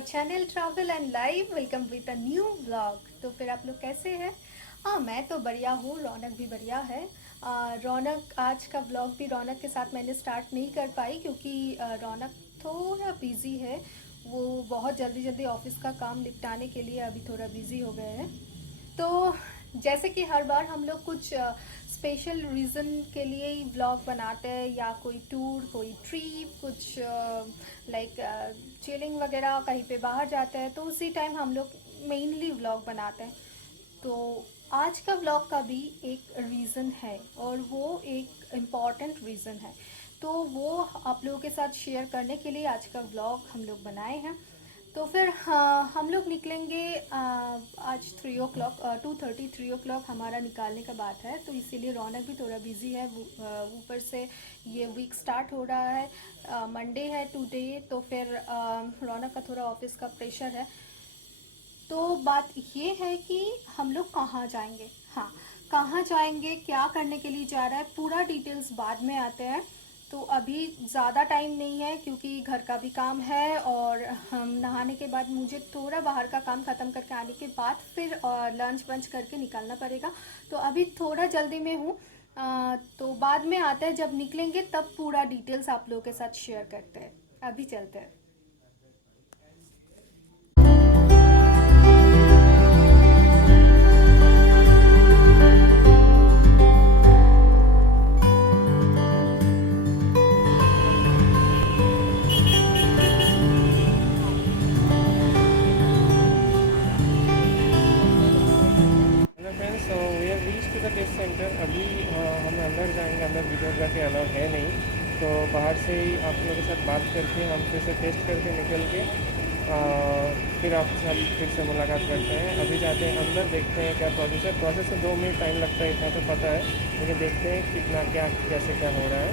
Our channel travel and live. Welcome with a new vlog. तो फिर आप लोग कैसे हैं? हाँ, मैं तो बढ़िया हूँ, रौनक भी बढ़िया है। रौनक आज का व्लॉग भी रौनक के साथ मैंने स्टार्ट नहीं कर पाई क्योंकि रौनक थोड़ा बिज़ी है। वो बहुत जल्दी जल्दी ऑफिस का काम निपटाने के लिए अभी थोड़ा बिज़ी हो गए हैं। तो जैसे कि हर बार हम लोग कुछ स्पेशल रीज़न के लिए ही व्लॉग बनाते हैं, या कोई टूर, कोई ट्रिप, कुछ लाइक चिलिंग वगैरह कहीं पे बाहर जाते हैं, तो उसी टाइम हम लोग मेनली व्लॉग बनाते हैं। तो आज का व्लॉग का भी एक रीज़न है और वो एक इम्पॉर्टेंट रीज़न है। तो वो आप लोगों के साथ शेयर करने के लिए आज का व्लॉग हम लोग बनाए हैं। तो फिर हम लोग निकलेंगे आज 3 o'clock, 2:30, 3 o'clock हमारा निकालने का बात है। तो इसीलिए रौनक भी थोड़ा बिजी है। ऊपर से ये वीक स्टार्ट हो रहा है, मंडे है टुडे। तो फिर रौनक का थोड़ा ऑफिस का प्रेशर है। तो बात ये है कि हम लोग कहाँ जाएंगे। हाँ, कहाँ जाएंगे, क्या करने के लिए जा रहा है, पूरा डिटेल्स बाद में आते हैं। तो अभी ज़्यादा टाइम नहीं है क्योंकि घर का भी काम है, और हम नहाने के बाद मुझे थोड़ा बाहर का काम ख़त्म करके आने के बाद फिर लंच वंच करके निकलना पड़ेगा। तो अभी थोड़ा जल्दी में हूँ। तो बाद में आते हैं, जब निकलेंगे तब पूरा डिटेल्स आप लोगों के साथ शेयर करते हैं। अभी चलते हैं। Hello friends, so we have reach to the test centre. अभी हम अंदर जाएंगे, अंदर वीडियोग्राफी अलाउ है नहीं, तो बाहर से ही आप लोगों के साथ बात करके हम फिर से टेस्ट करके निकल के फिर आपके साथ फिर से मुलाकात करते हैं। अभी जाते हैं अंदर, देखते हैं क्या प्रोसेस है। प्रोसेस में 2 मिनट टाइम लगता है, इतना तो पता है, लेकिन देखते हैं कितना क्या कैसे क्या हो रहा है।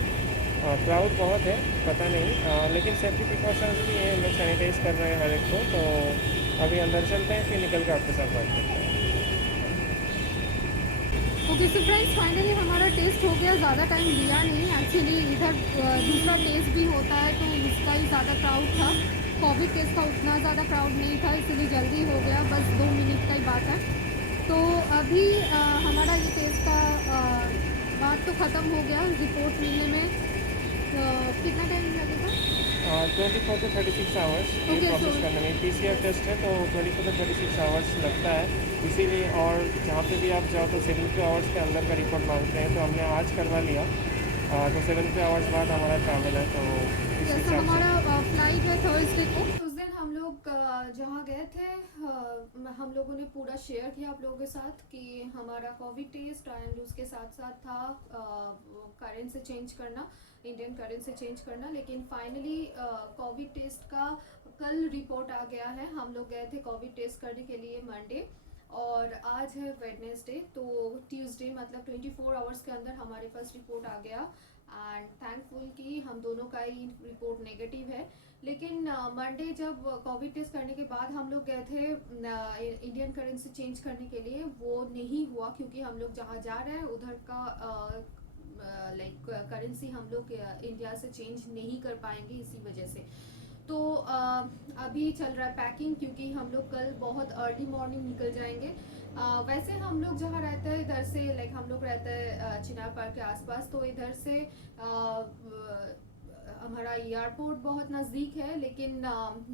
क्राउड बहुत है, पता नहीं, लेकिन सेफ्टी प्रिकॉशंस भी हैं, लोग सैनिटाइज कर रहे हैं हर एक को। तो अभी अंदर चलते हैं, फिर निकल के आपके साथ बात करते हैं। ओके, सो फ्रेंड्स, फाइनली हमारा टेस्ट हो गया। ज़्यादा टाइम लिया नहीं एक्चुअली। इधर दूसरा टेस्ट भी होता है तो उसका ही ज़्यादा क्राउड था। कोविड टेस्ट का उतना ज़्यादा क्राउड नहीं था, इसीलिए जल्दी हो गया, बस 2 मिनट का ही बात है। तो अभी हमारा ये टेस्ट का बात तो ख़त्म हो गया। रिपोर्ट मिलने में कितना टाइम लगेगा? 24 to 36 आवर्स ये ओके, सो प्रोसेस करने में। पीसीआर टेस्ट है तो 24 to 36 आवर्स लगता है। इसीलिए, और जहाँ पे भी आप जाओ तो 72 आवर्स के अंदर का रिपोर्ट मांगते हैं, तो हमने आज करवा लिया। तो 72 आवर्स बाद हमारा ट्रैवल है, तो इस जैसा हिसाब से। हमारा फ्लाइट है थर्सडे को। उस दिन हम लोग जहाँ गए थे, हम लोगों ने पूरा शेयर किया आप लोगों के साथ कि हमारा कोविड टेस्ट एंड उसके साथ साथ था करेंसी चेंज करना, इंडियन करेंसी चेंज करना। लेकिन फाइनली कोविड टेस्ट का कल रिपोर्ट आ गया है। हम लोग गए थे कोविड टेस्ट करने के लिए मंडे, और आज है वेडनेसडे। तो ट्यूसडे मतलब 24 आवर्स के अंदर हमारे पास रिपोर्ट आ गया। एंड थैंकफुल कि हम दोनों का ही रिपोर्ट नेगेटिव है। लेकिन मंडे जब कोविड टेस्ट करने के बाद हम लोग गए थे इंडियन करेंसी चेंज करने के लिए, वो नहीं हुआ क्योंकि हम लोग जहाँ जा रहे हैं उधर का लाइक करेंसी हम लोग इंडिया से चेंज नहीं कर पाएंगे, इसी वजह से। तो अभी चल रहा है पैकिंग, क्योंकि हम लोग कल बहुत अर्ली मॉर्निंग निकल जाएंगे। वैसे हम लोग जहाँ रहते हैं इधर से, लाइक हम लोग रहते हैं चिनार पार्क के आसपास, तो इधर से हमारा एयरपोर्ट बहुत नज़दीक है। लेकिन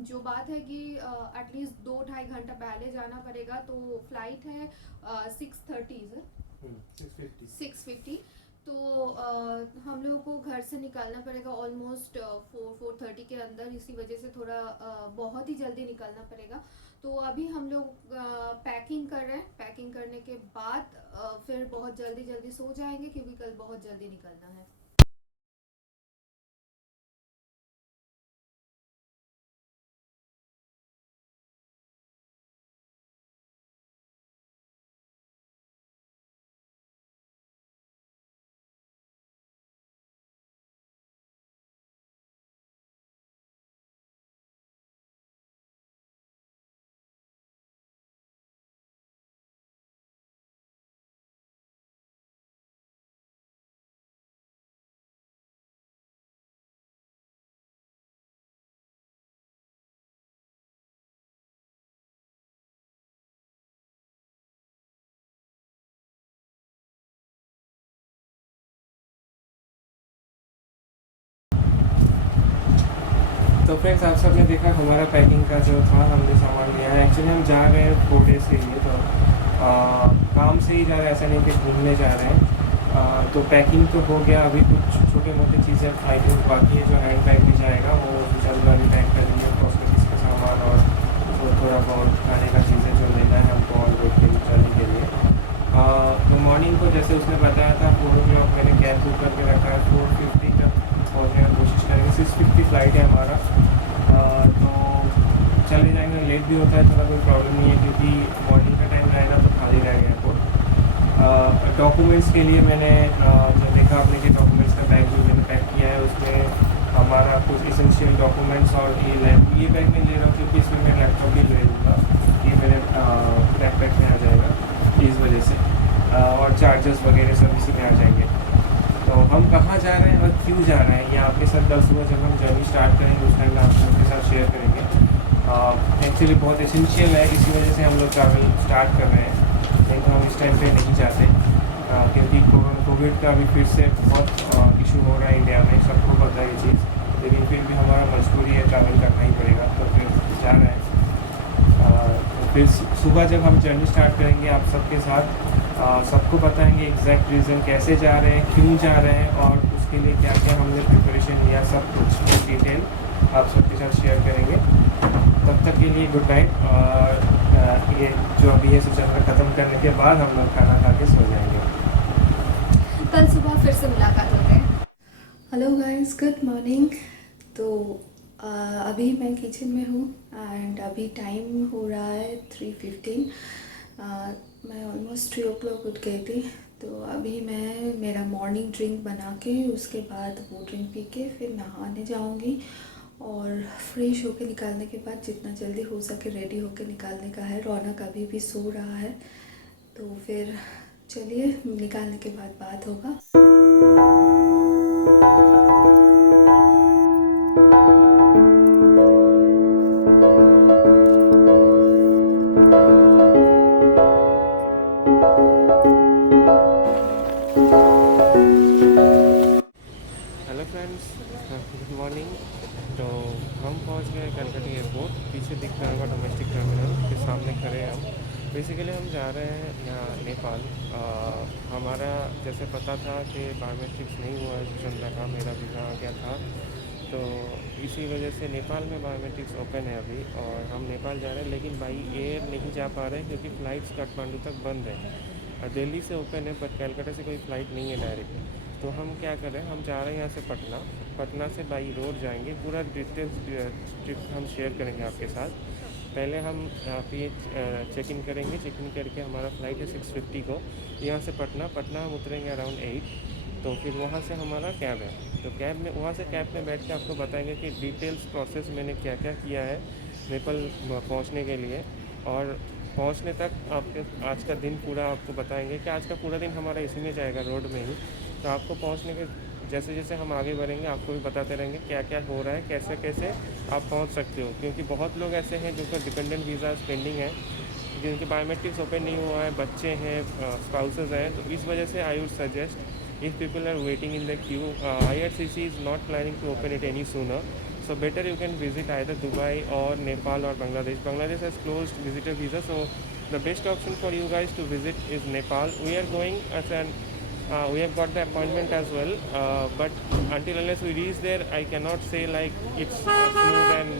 जो बात है कि एटलीस्ट 2-2.5 घंटा पहले जाना पड़ेगा। तो फ्लाइट है 6:30 से 6:50। तो हम लोगों को घर से निकलना पड़ेगा ऑलमोस्ट 4-4:30 के अंदर, इसी वजह से थोड़ा बहुत ही जल्दी निकलना पड़ेगा। तो अभी हम लोग पैकिंग कर रहे हैं। पैकिंग करने के बाद फिर बहुत जल्दी जल्दी सो जाएंगे क्योंकि कल बहुत जल्दी निकलना है। तो फ्रेंड्स आप सबने देखा हमारा पैकिंग का जो था, हमने सामान लिया है। एक्चुअली हम जा रहे हैं 4 डेज़ के लिए, तो काम से ही जा रहे हैं, ऐसा नहीं कि घूमने जा रहे हैं। तो पैकिंग तो हो गया, अभी कुछ छोटे मोटे चीज़ें आइटम बाकी है। जो हैंड बैग भी जाएगा वो जल्द वाली पैक करेंगे, कॉस्मेटिक्स का सामान और वो थोड़ा बहुत खाने का चीज़ें जो लेना है हमको ऑन रोड के लिए चलने के लिए। तो मॉर्निंग को जैसे उसने बताया था 4 o'clock मैंने कैब बुक करके रखा है, 4:50 तक पहुँचने की कोशिश करेंगे। 6:50 फ़्लाइट है हमारा। तो चले जाएंगे, लेट भी होता है थोड़ा, कोई प्रॉब्लम नहीं है, क्योंकि मॉर्निंग का टाइम रहेगा तो खाली रहेगा एयरपोर्ट। डॉक्यूमेंट्स के लिए मैंने जो देखा आपने कि डॉक्यूमेंट्स का बैग जो मैंने पैक किया है, उसमें हमारा कुछ इसेंशियल डॉक्यूमेंट्स और ये बैग में ले रहा हूँ क्योंकि इसमें मैं लैपटॉप भी ले लूँगा, ये मेरे बैकपैक में आ जाएगा इस वजह से। और चार्जर्स वगैरह सब इसी में आ जाएंगे। तो हम कहाँ जा रहे हैं और क्यों जा रहे हैं, ये आपके साथ कल सुबह जब हम जर्नी स्टार्ट करेंगे उस टाइम आप सबके साथ शेयर करेंगे। एक्चुअली बहुत एसेंशियल है, इसी वजह से हम लोग ट्रैवल स्टार्ट कर रहे हैं, नहीं तो हम इस टाइम पे नहीं जाते। क्योंकि कोविड का अभी फिर से बहुत इशू हो रहा है इंडिया में, सबको पता है ये चीज़, लेकिन फिर भी हमारा मजबूरी है, ट्रैवल करना ही पड़ेगा, तो फिर जा रहे हैं। तो फिर सुबह जब हम जर्नी स्टार्ट करेंगे आप सबके साथ, सबको बताएंगे एग्जैक्ट रीज़न कैसे जा रहे हैं, क्यों जा रहे हैं और उसके लिए क्या क्या हमने प्रिपरेशन लिया, सब कुछ डिटेल आप सबके साथ शेयर करेंगे। तब तक के लिए गुड नाइट। और ये जो अभी है सुचंद्र ख़त्म करने के बाद हम लोग खाना खा के सो जाएंगे। कल सुबह फिर से मुलाकात होते हैं। Hello guys, good morning. तो अभी मैं किचन में हूँ एंड अभी टाइम हो रहा है 3:15। मैं ऑलमोस्ट 3 o'clock उठ गई थी। तो अभी मैं मेरा मॉर्निंग ड्रिंक बना के उसके बाद वो ड्रिंक पी के फिर नहाने जाऊँगी और फ्रेश होके निकालने के बाद जितना जल्दी हो सके रेडी होके निकालने का है। रौनक अभी भी सो रहा है, तो फिर चलिए निकालने के बाद बात होगा। Hello friends, good morning. तो हम पहुंच गए कलकत्ता एयरपोर्ट। पीछे दिख रहा होगा डोमेस्टिक टर्मिनल के सामने खड़े हैं हम। बेसिकली हम जा रहे हैं यहाँ नेपाल। हमारा जैसे पता था कि बायोमेट्रिक्स नहीं हुआ है सुचंद्रा का, मेरा वीज़ा आ गया था, तो इसी वजह से नेपाल में बायोमेट्रिक्स ओपन है अभी और हम नेपाल जा रहे हैं, लेकिन बाई एयर नहीं जा पा रहे हैं क्योंकि फ़्लाइट्स काठमांडू तक बंद है। दिल्ली से ओपन है पर कलकत्ता से कोई फ़्लाइट नहीं है डायरेक्ट। तो हम क्या कर रहे हैं, हम जा रहे हैं यहाँ से पटना से बाई रोड जाएंगे। पूरा डिटेल्स ट्रिप हम शेयर करेंगे आपके साथ। पहले हम ये चेक इन करेंगे। चेक इन करके हमारा फ़्लाइट है 6:50 को यहाँ से पटना हम उतरेंगे अराउंड 8। तो फिर वहाँ से हमारा कैब है, तो कैब में वहाँ से कैब में बैठ के आपको बताएंगे कि डिटेल्स प्रोसेस मैंने क्या क्या किया है नेपाल पहुँचने के लिए। और पहुँचने तक आपके आज का दिन पूरा आपको बताएंगे कि आज का पूरा दिन हमारा इसी में जाएगा, रोड में ही। तो आपको पहुँचने के जैसे जैसे हम आगे बढ़ेंगे आपको भी बताते रहेंगे क्या क्या हो रहा है, कैसे कैसे आप पहुँच सकते हो। क्योंकि बहुत लोग ऐसे हैं जिनका डिपेंडेंट वीज़ा पेंडिंग है, जिनके बायोमेट्रिक्स ओपन नहीं हुआ है, बच्चे हैं, स्पाउसेस हैं। तो इस वजह से I would suggest if people are waiting in the queue, IRCC is not planning to open it any sooner, so better you can visit either Dubai or Nepal or Bangladesh. Bangladesh has closed visitor visa, so the best option for you guys to visit is Nepal. We are going as an we have got the appointment as well, but until unless we reach there I cannot say like it's smooth and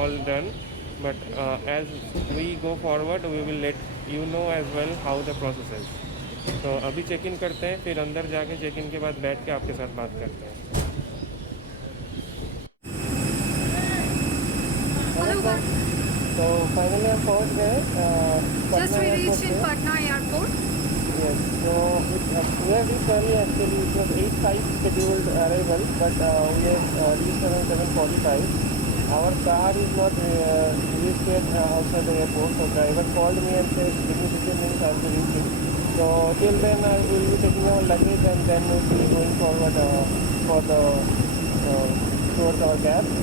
all done, but as we go forward we will let you know as well how the process is. तो अभी check in करते हैं, फिर अंदर जाके check in के बाद बैठ के आपके साथ बात करते हैं। तो फाइनली हम पहुंच गए Just we reached in Patna airport. Yes, so we have reached early actually. It was 8:05 scheduled arrival, but we have reached around 7:45. Our car is not reached yet outside the airport, so driver called me and said significant things I have to reach. So till then I will be taking our luggage and then we will be going forward for the towards our cab.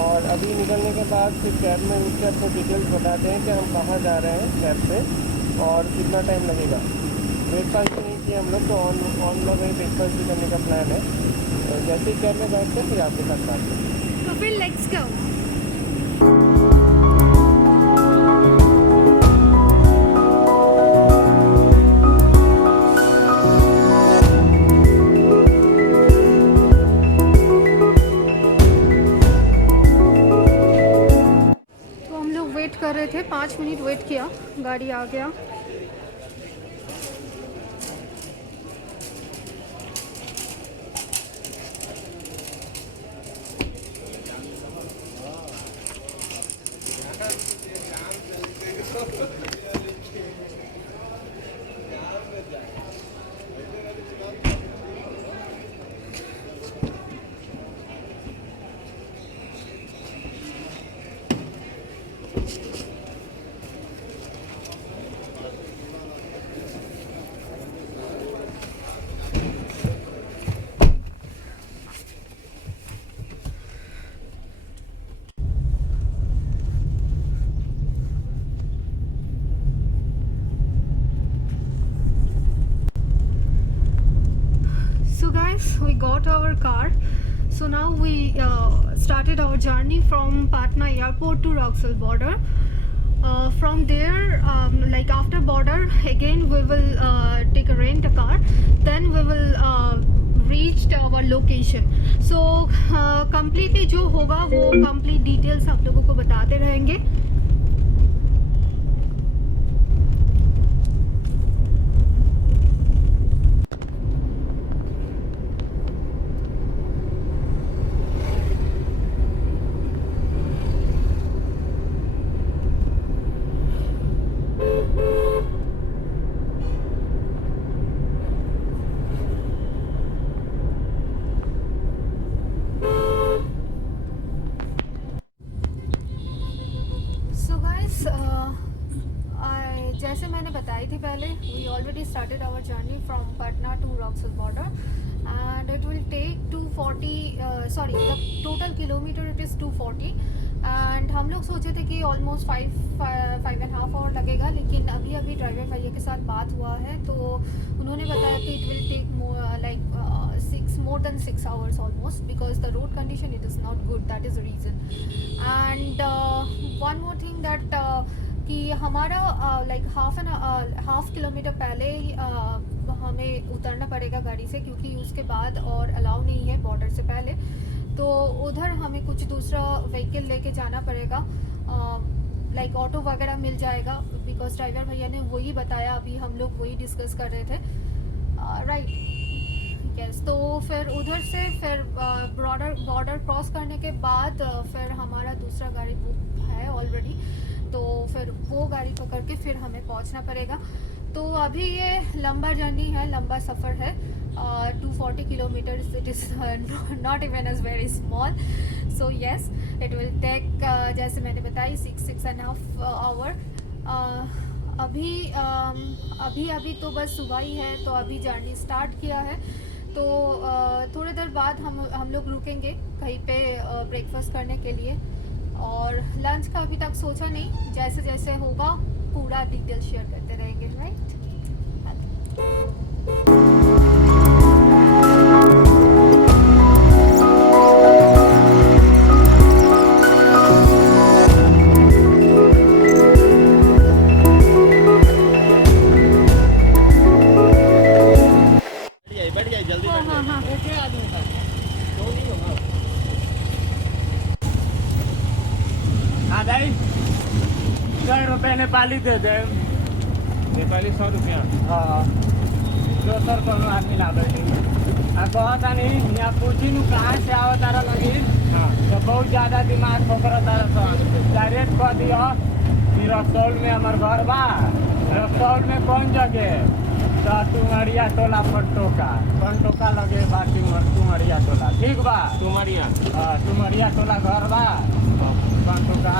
और अभी निकलने के बाद फिर cab में उठ के आपको डिटेल्स बताते हैं कि हम कहाँ जा रहे हैं कैब से और कितना टाइम लगेगा। ब्रेकफास्ट भी नहीं किया हम लोग, तो ऑन द वे ब्रेकफास्ट भी करने का प्लान है। तो जैसे ही कैब में बैठते हैं फिर आपके साथ बात करें। तो फिर लेट्स गो। तो हम लोग वेट कर रहे थे, 5 मिनट वेट किया, गाड़ी आ गया। So guys, we got our car. So now we started our journey from Patna airport to Roxel border. From there, like after border, again we will take a rent a car. Then we will reach our location. So completely जो होगा वो complete details आप लोगों को बताते रहेंगे. जैसे मैंने बताई थी पहले, we already started our journey from Patna to Raxaul border and it will take 240 sorry the total kilometre it is 240 and हम लोग सोचे थे कि ऑलमोस्ट 5.5 आवर लगेगा, लेकिन अभी अभी ड्राइवर भैया के साथ बात हुआ है तो उन्होंने बताया कि it will take like more than 6 hours almost because the road condition it is not good, that is the reason. And one more thing that कि हमारा लाइक हाफ किलोमीटर पहले हमें उतरना पड़ेगा गाड़ी से, क्योंकि उसके बाद और अलाउ नहीं है बॉर्डर से पहले, तो उधर हमें कुछ दूसरा व्हीकल लेके जाना पड़ेगा, लाइक ऑटो वगैरह मिल जाएगा, बिकॉज ड्राइवर भैया ने वही बताया, अभी हम लोग वही डिस्कस कर रहे थे, राइट यस। तो फिर उधर से फिर बॉर्डर क्रॉस करने के बाद फिर हमारा दूसरा गाड़ी बुक है ऑलरेडी, तो फिर वो गाड़ी पकड़ के फिर हमें पहुंचना पड़ेगा। तो अभी ये लंबा जर्नी है, लंबा सफ़र है, 240 kilometre, it is not even as very small, so yes it will take जैसे मैंने बताई 6.5 आवर। अभी तो बस सुबह ही है, तो अभी जर्नी स्टार्ट किया है, तो थोड़ी देर बाद हम लोग रुकेंगे कहीं पे ब्रेकफास्ट करने के लिए, और लंच का अभी तक सोचा नहीं, जैसे जैसे होगा पूरा डिटेल शेयर करते रहेंगे, राइट। नेपाली दे दे, नेपाली 100 रुपया। हाँ दोसर कोनो आदमी ना बैठी आ कहता नहीं, यहाँ पूछी नु कहाँ से आओ तारा लगी, हाँ तो बहुत ज़्यादा दिमाग ठोकर तारा सन डायरेक्ट कह दियो कि रक्सौल में हमार घर बा, रक्सौल में कौन जगह, तो तुमरिया टोला पंटोका लगे बा, तुमरिया टोला, ठीक बा, तुमरिया, हाँ तुमरिया टोला घर बा, पंटोका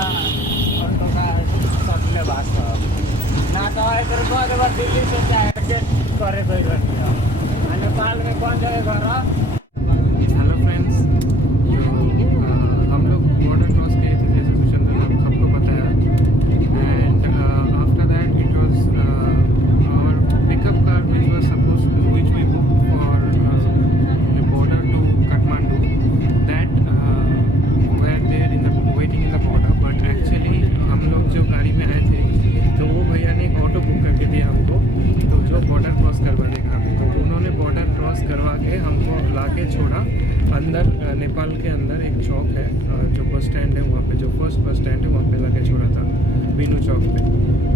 सबले बात ना कहे तो कह देगा दिल्ली से चाहे करे कोई घटिया, नेपाल में कौन जगह घर। हेलो फ्रेंड्स, हम लोग बॉर्डर क्रॉस किए थे जैसे सुचंदन आपको बताया, and after that it was our pickup car which we booked for the border to Kathmandu, that अंदर नेपाल के अंदर एक चौक है, जो बस स्टैंड है वहाँ पे, जो फर्स्ट बस स्टैंड है वहाँ पे लगे छोड़ा था बीनू चौक पे।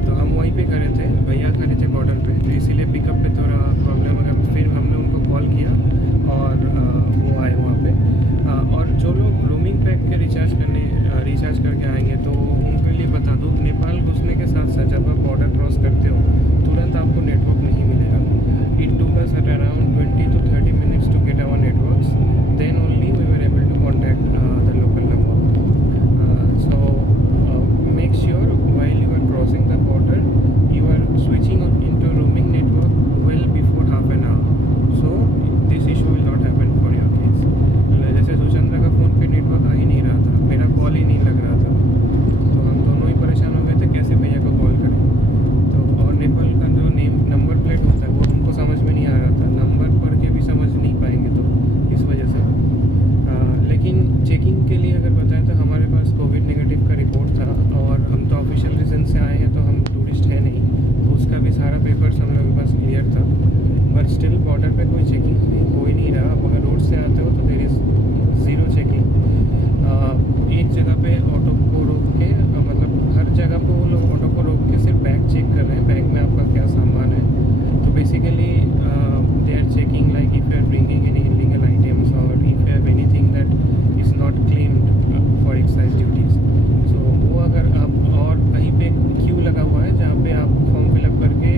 तो हम वहीं पे खड़े थे, भैया खड़े थे बॉर्डर पे, तो इसीलिए पिकअप पे थोड़ा प्रॉब्लम हो गया। फिर हमने उनको कॉल किया और वो आए वहाँ पे। और जो लोग रोमिंग पैक के रिचार्ज करके आएंगे तो उनके लिए बता दूँ, नेपाल घुसने के साथ साथ जब आप बॉर्डर क्रॉस करते हो तुरंत आपको नेटवर्क नहीं मिलेगा। It took us at around 20 to 30 minutes to get our networks. Then only we were able to contact the local number. Make sure while you are crossing the border, you are switching into roaming network well before half an hour. So this issue will not happen for your case. जैसे सुचंद्रा का phone पे network आ ही नहीं रहा था, मेरा call ही नहीं लग रहा था, तो हम दोनों ही परेशान हो गए थे कैसे भैया को कॉल करें। तो और नेपाल का जो नंबर प्लेट होता है वो हमको समझ में नहीं आ रहा था, नंबर पढ़ के भी समझ नहीं पाएंगे तो इस वजह से। लेकिन चेकिंग के लिए अगर बताएं तो हमारे पास कोविड नेगेटिव का रिपोर्ट था और हम तो ऑफिशियल रीज़न से आए हैं, तो हम टूरिस्ट हैं नहीं, तो उसका भी सारा पेपर्स हम लोगों के पास क्लियर था। बट स्टिल बॉर्डर पे कोई चेकिंग हो ही नहीं रहा। आप अगर रोड से आते हो तो देयर इज़ ज़ीरो चेकिंग। एक जगह पे ऑटो को रोक के, मतलब हर जगह पे वो लोग ऑटो को रोक के सिर्फ बैग चेक कर रहे हैं, बैग में आपका क्या सामान है। तो basically they are checking like if you are bringing any illegal items और if you have anything that is not claimed for excise duties. So वो अगर आप और कहीं पे क्यू लगा हुआ है जहाँ पे आप फॉर्म फिलअप करके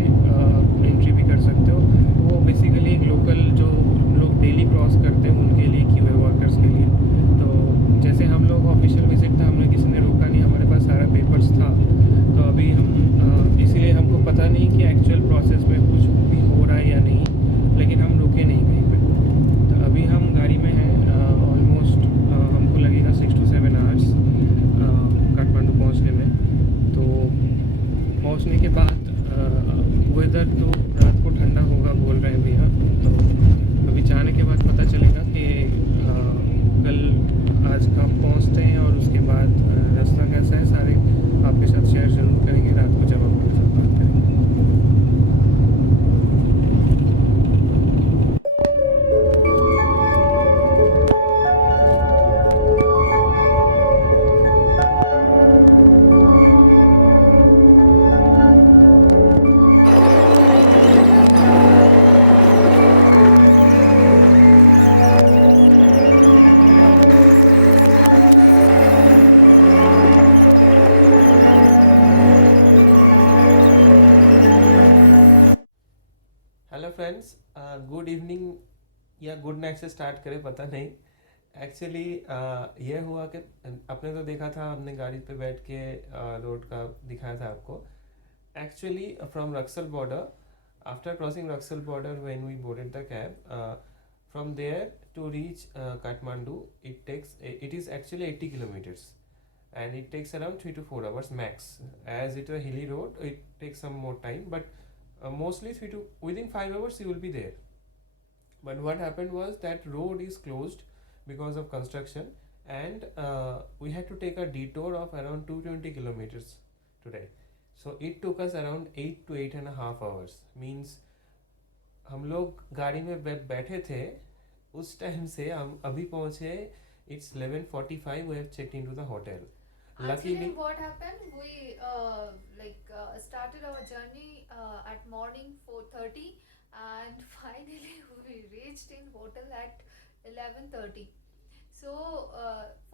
एंट्री भी कर सकते हो, वो बेसिकली एक लोकल जो लोग डेली क्रॉस करते हैं उनके लिए क्यू है, वर्कर्स के लिए। तो जैसे हम लोग ऑफिशियल विजिट था, हमने किसी ने रोका नहीं, हमारे पास सारा पेपर्स था। तो अभी हम इसीलिए हमको पता नहीं कि एक्चुअल प्रोसेस में कुछ भी हो रहा है या नहीं, लेकिन हम रुके नहीं कहीं पे। तो अभी हम गाड़ी में हैं, ऑलमोस्ट हमको लगेगा 6 to 7 hours काठमांडू पहुंचने में। तो पहुंचने के बाद वेदर तो रात को ठंडा होगा बोल रहे हैं भैया, तो अभी जाने के बाद पता चलेगा कि कल आज कहाँ पहुंचते हैं और उसके बाद रास्ता कैसा है, सारे आपके साथ शेयर ज़रूर करेंगे रात को जब आप लोगों के साथ बात करेंगे। हेलो फ्रेंड्स, गुड इवनिंग या गुड नाइट से स्टार्ट करें पता नहीं। एक्चुअली ये हुआ कि आपने तो देखा था, हमने गाड़ी पे बैठ के रोड का दिखाया था आपको। Actually from Raxaul border, after crossing Raxaul border when we boarded the cab, from there to reach Kathmandu it is actually 80 kilometers and it takes around 3 to 4 hours max. As it is a hilly road, it takes some more time, but mostly within 5 hours you will be there. But what happened was that road is closed because of construction, and we had to take a detour of around 220 kilometers today. So it took us around 8 to 8.5 hours. Means हम लोग गाड़ी में बैठे थे उस time से हम अभी पहुंचे, it's 11:45, we have checked into the hotel. Actually, what happened? We started our journey at morning 4:30, and finally we reached in hotel at 11:30. So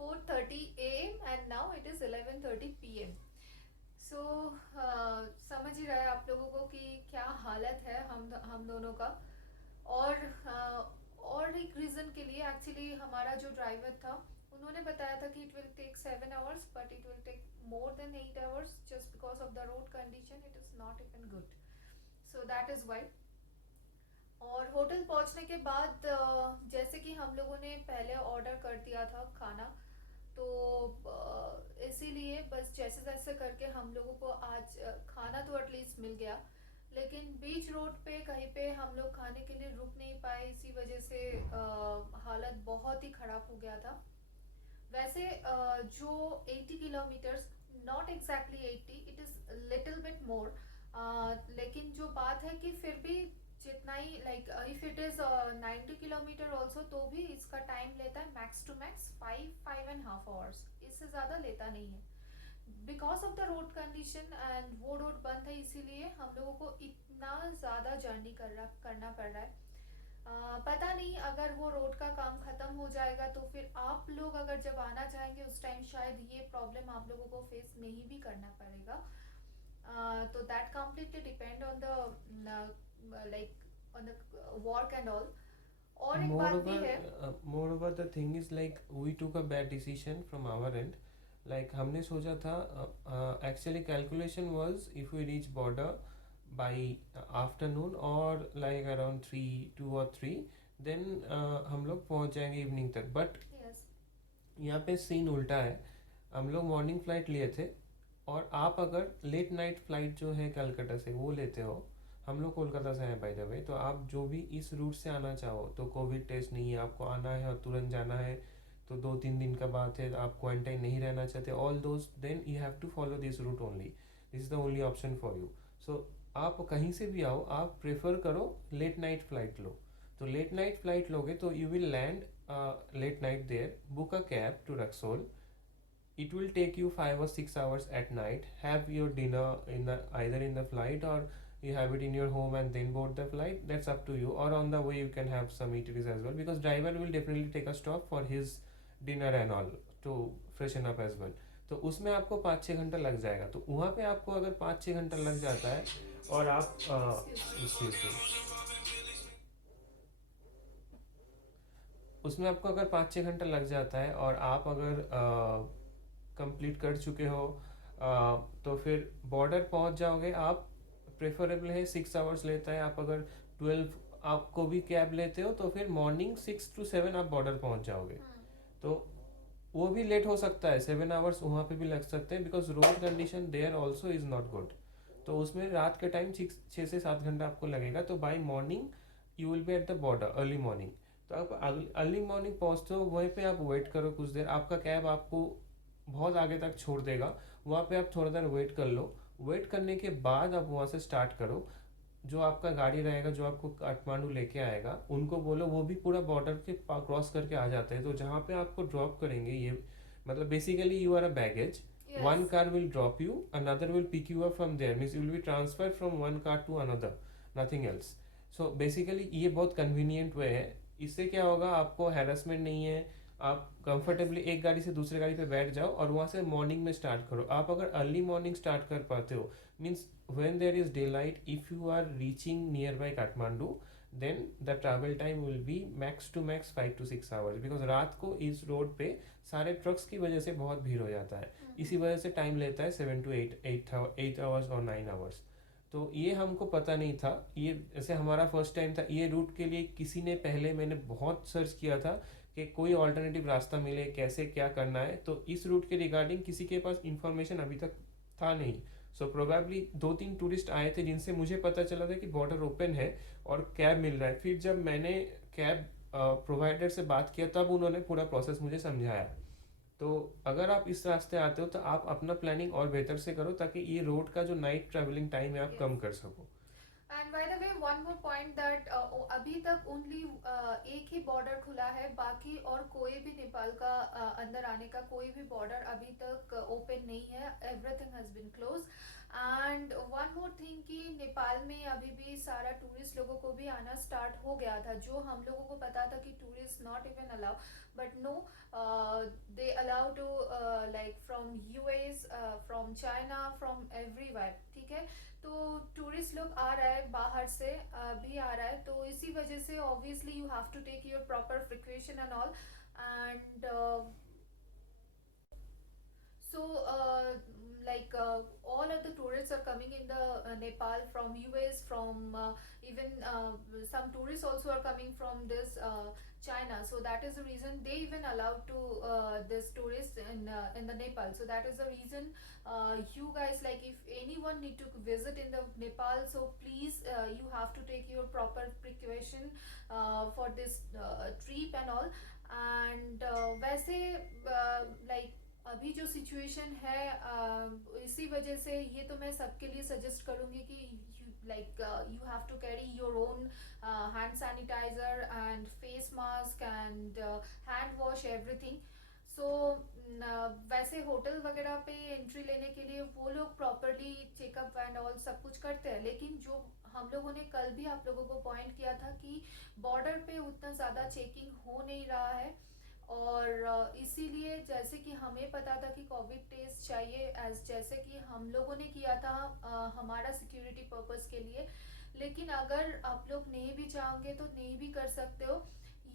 4:30 a.m. and now it is 11:30 p.m. So समझ ही रहा है आप लोगों को कि क्या हालत है हम दोनों का। और एक रीज़न के लिए एक्चुअली हमारा जो ड्राइवर था उन्होंने बताया था कि it will take 7 hours, but it will take more than 8 hours just because of the road condition, it is not even good. So that is why. और होटल पहुंचने के बाद जैसे कि हम लोगों ने पहले ऑर्डर कर दिया था खाना, तो इसीलिए बस जैसे तैसे करके हम लोगों को आज खाना तो एटलीस्ट मिल गया, लेकिन बीच रोड पे कहीं पे हम लोग खाने के लिए रुक नहीं पाए, इसी वजह से हालत बहुत ही ख़राब हो गया था। वैसे जो 80 kilometres, not exactly 80, it is little bit more, लेकिन जो बात है कि फिर भी जितना ही like if it is 90 kilometre also तो भी इसका टाइम लेता है मैक्स टू मैक्स 5.5 आवर्स, इससे ज़्यादा लेता नहीं है। Because of the road condition and वो रोड बंद है, इसीलिए हम लोगों को इतना ज़्यादा जर्नी करना पड़ रहा है। पता नहीं अगर वो रोड का काम ख़त्म हो जाएगा तो फिर आप लोग अगर जब आना चाहेंगे उस टाइम शायद ये प्रॉब्लम आप लोगों को फेस नहीं भी करना पड़ेगा। तो that completely depend on the like on the work and all. और एक बात भी है। Moreover, the thing is like we took a bad decision from our end. Like हमने सोचा था, actually calculation was if we reach border by afternoon or like around 2 or 3, then हम लोग पहुंच जाएंगे इवनिंग तक। बट यस यहाँ पे सीन उल्टा है। हम लोग मॉर्निंग फ्लाइट लिए थे और आप अगर लेट नाइट फ्लाइट जो है कलकत्ता से वो लेते हो, हम लोग कोलकाता से हैं बाय द वे, तो आप जो भी इस रूट से आना चाहो तो कोविड टेस्ट नहीं है, आपको आना है और तुरंत जाना है, तो 2-3 दिन का बात है, आप क्वारंटाइन नहीं रहना चाहते, all those, then you have to follow this route only. This is the only option for you. So आप कहीं से भी आओ, आप प्रेफर करो लेट नाइट फ्लाइट लो। तो लेट नाइट फ्लाइट लोगे तो you will land late night there, book a cab to Raxaul. It will take you 5 or 6 hours at night. Have your dinner in the either in the flight, or you have it in your home and then board the flight. That's up to you. Or on the way you can have some eateries as well, because driver will definitely take a stop for his dinner and all to freshen up as well. तो उसमें आपको 5-6 घंटा लग जाएगा। तो वहाँ पे आपको अगर 5-6 घंटा लग जाता है और आप excuse me, उसमें आपको अगर 5-6 घंटा लग जाता है और आप अगर कंप्लीट कर चुके हो, तो फिर बॉर्डर पहुंच जाओगे आप। प्रेफरेबल है 6 आवर्स लेता है। आप अगर 12 आपको भी कैब लेते हो तो फिर मॉर्निंग 6 to 7 आप बॉर्डर पहुंच जाओगे। तो वो भी लेट हो सकता है, 7 आवर्स वहाँ पे भी लग सकते हैं, because road condition there also is not good. तो उसमें रात के टाइम 6 से 7 घंटा आपको लगेगा। तो by morning you will B at the border early morning. तो आप अर्ली मॉर्निंग पहुँचते हो, वहीं पे आप वेट करो कुछ देर, आपका कैब आपको बहुत आगे तक छोड़ देगा, वहाँ पे आप थोड़ा देर वेट कर लो। वेट करने के बाद आप वहाँ से स्टार्ट करो। जो आपका गाड़ी रहेगा जो आपको काठमांडू लेके आएगा, उनको बोलो, वो भी पूरा बॉर्डर के क्रॉस करके आ जाते हैं। तो जहाँ पे आपको ड्रॉप करेंगे, ये मतलब basically you are a baggage, one car will drop you, another will pick you up from there, means you will be transfer from one car to another, nothing else. So basically ये बहुत convenient way है। इससे क्या होगा, आपको harassment नहीं है, आप कंफर्टेबली एक गाड़ी से दूसरे गाड़ी पे बैठ जाओ और वहाँ से मॉर्निंग में स्टार्ट करो। आप अगर अर्ली मॉर्निंग स्टार्ट कर पाते हो, means when there is daylight, if you are reaching nearby Kathmandu, then the travel time will be max to max 5 to 6 hours, because रात को इस रोड पे सारे ट्रक्स की वजह से बहुत भीड़ हो जाता है। इसी वजह से टाइम लेता है 7 to 8 आवर्स और 9 आवर्स। तो ये हमको पता नहीं था। ये जैसे हमारा फर्स्ट टाइम था, ये रूट के लिए किसी ने पहले, मैंने बहुत सर्च किया था कि कोई ऑल्टरनेटिव रास्ता मिले, कैसे क्या करना है। तो इस रूट के रिगार्डिंग किसी के पास इंफॉर्मेशन अभी तक था नहीं। सो प्रोबेबली 2-3 टूरिस्ट आए थे जिनसे मुझे पता चला था कि बॉर्डर ओपन है और कैब मिल रहा है। फिर जब मैंने कैब प्रोवाइडर से बात किया, तब उन्होंने पूरा प्रोसेस मुझे समझाया। तो अगर आप इस रास्ते आते हो तो आप अपना प्लानिंग और बेहतर से करो, ताकि ये रोड का जो नाइट ट्रैवलिंग टाइम है आप कम कर सको। And by the way one more point that अभी तक ओनली एक ही बॉर्डर खुला है, बाकी और कोई भी नेपाल का अंदर आने का कोई भी बॉर्डर अभी तक ओपन नहीं है। Everything has been close. And one more thing कि नेपाल में अभी भी सारा टूरिस्ट लोगों को भी आना स्टार्ट हो गया था, जो हम लोगों को पता था कि tourist not even allow, but no, they allow to like from US, from China, from everywhere. ठीक है, तो टूरिस्ट लोग आ रहा है बाहर से, भी आ रहा है, तो इसी वजह से obviously you have to take your proper precaution and all. And so all of the tourists are coming in the Nepal from US, from even some tourists also are coming from this China. So that is the reason they even allowed to this tourists in the Nepal. So that is the reason you guys, like if anyone need to visit in the Nepal, so please you have to take your proper precaution for this trip and all. And वैसे like अभी जो situation है, इसी वजह से ये तो मैं सबके लिए सजेस्ट करूँगी कि you have to carry your own hand sanitizer and face mask and hand wash everything. सो वैसे होटल वगैरह पे एंट्री लेने के लिए वो लोग प्रॉपरली चेकअप एंड ऑल सब कुछ करते हैं, लेकिन जो हम लोगों ने कल भी आप लोगों को पॉइंट किया था कि बॉर्डर पे उतना ज़्यादा चेकिंग हो नहीं रहा है। और इसीलिए जैसे कि हमें पता था कि कोविड टेस्ट चाहिए, एज जैसे कि हम लोगों ने किया था हमारा सिक्योरिटी पर्पस के लिए, लेकिन अगर आप लोग नहीं भी चाहोगे तो नहीं भी कर सकते हो,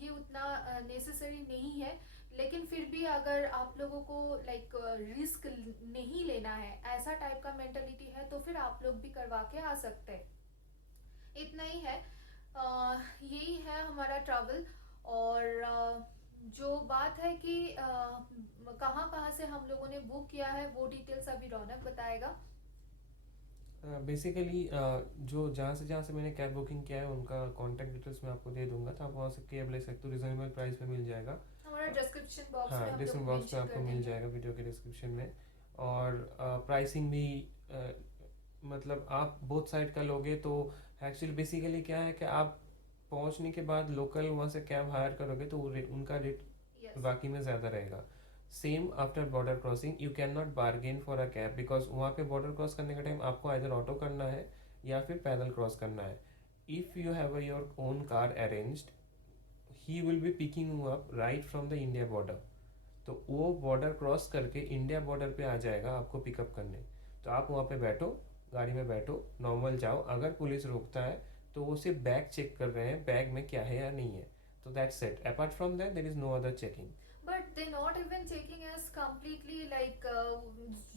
ये उतना नेसेसरी नहीं है। लेकिन फिर भी अगर आप लोगों को रिस्क नहीं लेना है, ऐसा टाइप का मेंटलिटी है, तो फिर आप लोग भी करवा के आ सकते हैं। इतना ही है, यही है हमारा ट्रैवल। और जो बात है कि कहाँ कहाँ से हम लोगों ने बुक किया है वो डिटेल्स अभी रौनक बताएगा। बेसिकली जो जहाँ से मैंने कैब बुकिंग किया है उनका कॉन्टैक्ट डिटेल्स मैं आपको दे दूंगा, तो आप वहाँ से कैब ले सकते हो, रिजनेबल प्राइस में मिल जाएगा। हमारा डिस्क्रिप्शन बॉक्स में हाँ, हम डिस्क्रिप्शन लोग बॉक्स में मेंशन आपको कर मिल देंगे। जाएगा वीडियो के डिस्क्रिप्शन में। और प्राइसिंग भी मतलब आप बोथ साइड का लोगे तो एक्चुअली बेसिकली क्या है कि आप पहुंचने के बाद लोकल वहाँ से कैब हायर करोगे तो उनका रेट यस, बाकी में ज़्यादा रहेगा। Same after border crossing you can not bargain for a cab, because वहाँ पे बॉर्डर क्रॉस करने का टाइम आपको आइदर ऑटो करना है या फिर पैदल क्रॉस करना है। If you have your own car arranged, he will be picking you up right from the India border. तो वो बॉर्डर क्रॉस करके इंडिया बॉर्डर पे आ जाएगा आपको पिकअप करने। तो आप वहाँ पे बैठो, गाड़ी में बैठो, नॉर्मल जाओ। अगर पुलिस रोकता है तो वो सिर्फ बैग चेक कर रहे हैं, बैग में क्या है या नहीं है, तो that's it. Apart from that there is no other checking. But they not even checking as completely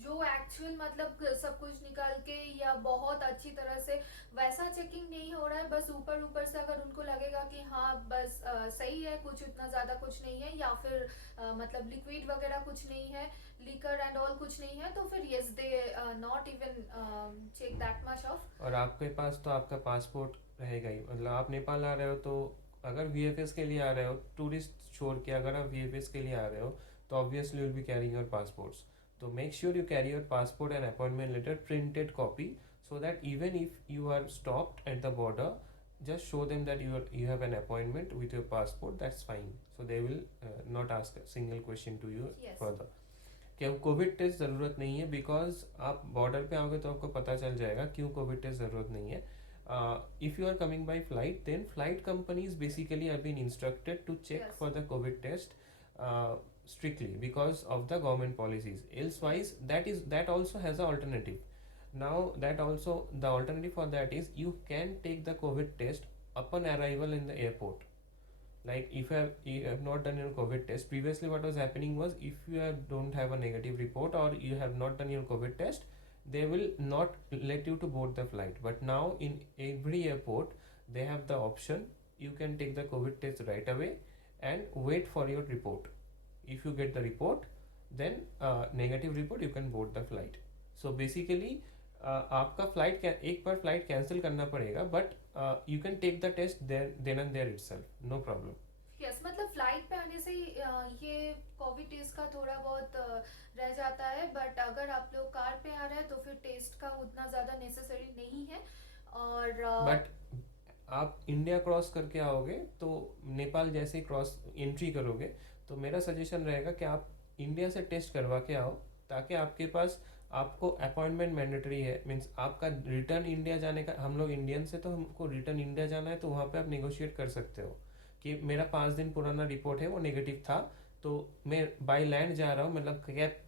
जो एक्चुअल मतलब सब कुछ निकाल के या बहुत अच्छी तरह से वैसा चेकिंग नहीं हो रहा है। बस ऊपर ऊपर से अगर उनको लगेगा कि हाँ बस सही है, कुछ उतना ज़्यादा कुछ नहीं है, या फिर मतलब लिक्विड वगैरह कुछ नहीं है, लिकर एंड ऑल कुछ नहीं है, तो फिर yes they not even check that much off. और आपके पास तो आपका पासपोर्ट रहेगा ही, मतलब आप नेपाल आ रहे हो तो अगर वीएफएस के लिए आ रहे हो, टूरिस्ट छोड़ के अगर आप वीएफएस के लिए आ रहे हो तो obviously will be carrying your passports. तो make sure you carry your passport and appointment letter printed copy, so that even if you are stopped at the border, just show them that you have an appointment with your passport, that's fine. So they will not ask a single question to you further. क्या Covid test ज़रूरत नहीं है, because आप border पे आओगे तो आपको पता चल जाएगा क्यों कोविड टेस्ट ज़रूरत नहीं है। If you are coming by flight, then flight companies basically have been instructed to check for the COVID test strictly because of the government policies. Elsewise, that also has an alternative. Now that also the alternative for that is you can take the COVID test upon arrival in the airport. Like if you have not done your COVID test previously, what was happening was if don't have a negative report or you have not done your COVID test, they will not let you to board the flight. But now in every airport they have the option, you can take the COVID test right away and wait for your report. If you get the report, then negative report, you can board the flight. So basically आपका flight एक बार flight cancel करना पड़ेगा, but you can take the test then and there itself, no problem. Yes, मतलब flight पे आने से ये कोविड टेस्ट का थोड़ा बहुत रह जाता है, बट अगर आप लोग कार पे आ रहे हैं तो फिर टेस्ट का उतना ज़्यादा नेसेसरी नहीं है। और बट आप इंडिया क्रॉस करके आओगे तो नेपाल जैसे क्रॉस एंट्री करोगे तो मेरा सजेशन रहेगा कि आप इंडिया से टेस्ट करवा के आओ, ताकि आपके पास आपको अपॉइंटमेंट मैंडेटरी है, मीन्स आपका रिटर्न इंडिया जाने का, हम लोग इंडियन से तो हमको रिटर्न इंडिया जाना है, तो वहाँ पे आप नेगोशिएट कर सकते हो कि मेरा 5 दिन पुराना रिपोर्ट है वो नेगेटिव था, तो मैं बाय लैंड जा रहा हूँ, मतलब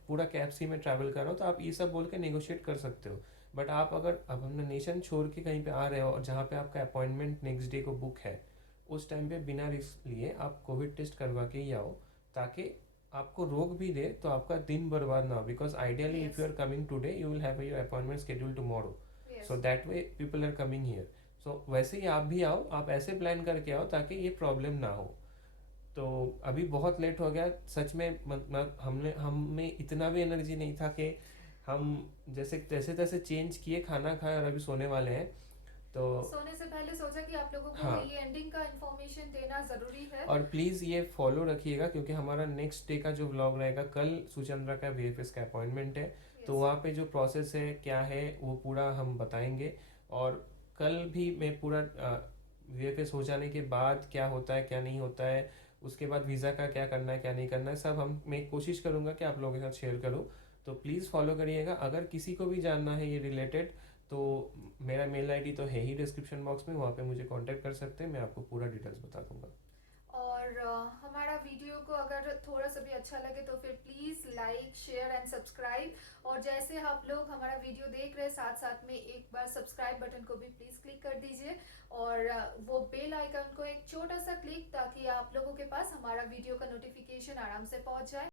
पूरा कैब सी में ट्रैवल कर रहा हूँ, तो आप ये सब बोल के नेगोशिएट कर सकते हो। बट आप अगर अब हमने नेशन छोड़ के कहीं पे आ रहे हो और जहाँ पे आपका अपॉइंटमेंट नेक्स्ट डे को बुक है, उस टाइम पे बिना रिस्क लिए आप कोविड टेस्ट करवा के ही आओ, ताकि आपको रोक भी दे तो आपका दिन बर्बाद ना हो। Because ideally if you are coming today you will have your appointment schedule tomorrow, so that way people are coming here. So वैसे ही आप भी आओ, आप ऐसे प्लान करके आओ ताकि ये प्रॉब्लम ना हो। तो अभी बहुत लेट हो गया सच में, मतलब हमें इतना भी एनर्जी नहीं था कि हम जैसे तैसे चेंज किए, खाना खाए और अभी सोने वाले हैं। तो सोने से पहले सोचा कि आप लोगों को हाँ, ये एंडिंग का इन्फॉर्मेशन देना जरूरी है। और प्लीज़ ये फॉलो रखिएगा क्योंकि हमारा नेक्स्ट डे का जो व्लॉग रहेगा, कल सुचंद्रा का वीएफएस का अपॉइंटमेंट है, तो वहाँ पे जो प्रोसेस है क्या है वो पूरा हम बताएंगे। और कल भी मैं पूरा VFS हो जाने के बाद क्या होता है क्या नहीं होता है, उसके बाद वीज़ा का क्या करना है क्या नहीं करना है, सब मैं कोशिश करूँगा कि आप लोगों के साथ शेयर करूँ। तो प्लीज़ फॉलो करिएगा। अगर किसी को भी जानना है ये रिलेटेड, तो मेरा मेल आईडी तो है ही डिस्क्रिप्शन बॉक्स में, वहाँ पे मुझे कांटेक्ट कर सकते हैं, मैं आपको पूरा डिटेल्स बता दूंगा। और हमारा वीडियो को अगर थोड़ा सा भी अच्छा लगे तो फिर please like share and subscribe. और जैसे आप लोग हमारा वीडियो देख रहे हैं साथ साथ में एक बार सब्सक्राइब बटन को भी प्लीज़ क्लिक कर दीजिए, और वो बेल आइकन को एक छोटा सा क्लिक, ताकि आप लोगों के पास हमारा वीडियो का नोटिफिकेशन आराम से पहुंच जाए।